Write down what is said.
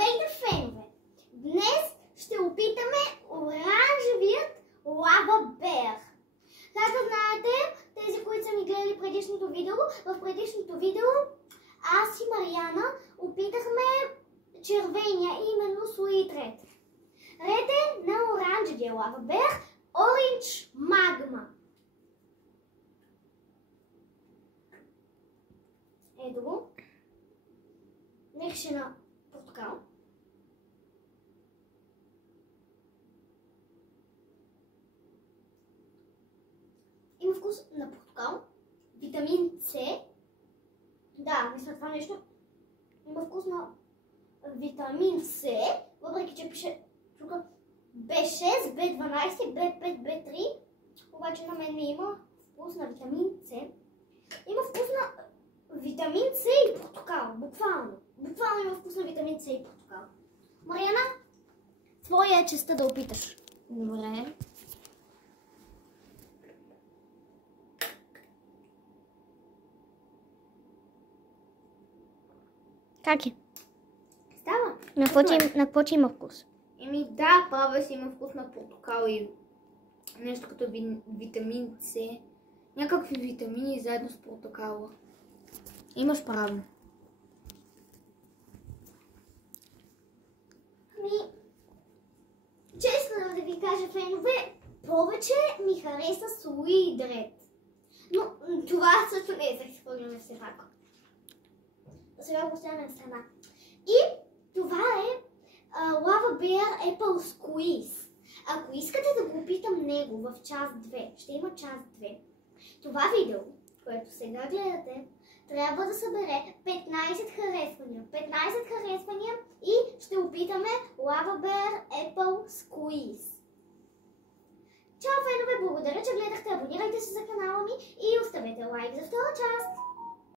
Здравейте, фенове! Днес ще опитаме оранжевият лава бер. Както знаете, тези, които са ми гледали предишното видео, в предишното видео аз и Мариана опитахме червения, именно Sweet Red. Ред е на оранжевия лава бер, Orange Magma. Ето го. Нека на портокал. Има вкус на портокал, витамин С. Да, мисля това нещо. Има вкус на витамин С, въпреки че пише тук B6, B12, B5, B3. Обаче на мен ми има вкус на витамин С. Има вкус на витамин С и портокал, буквално. Буквално има вкус на витамин С и портокал. Мариана, твоя е честа да опиташ. Добре. Как е? Става? На какво ти има вкус? Еми да, права си има вкус на портокал и нещо като витамин С. Някакви витамини заедно с портокала. Имаш право. Честно да ви кажа, фенове, повече ми хареса Sweet Red. Но това също не е за изхвърляне все пак. Сега го оставяме на страна. И това е Lava Bear Apple Squeeze. Ако искате да го опитам него в част 2, ще има част 2. Това видео, което сега гледате, трябва да събере 15 харесвания. 15 харесвания и ще опитаме Lava Bear Apple Squeeze. Чао, фенове, благодаря, че гледахте. Абонирайте се за канала.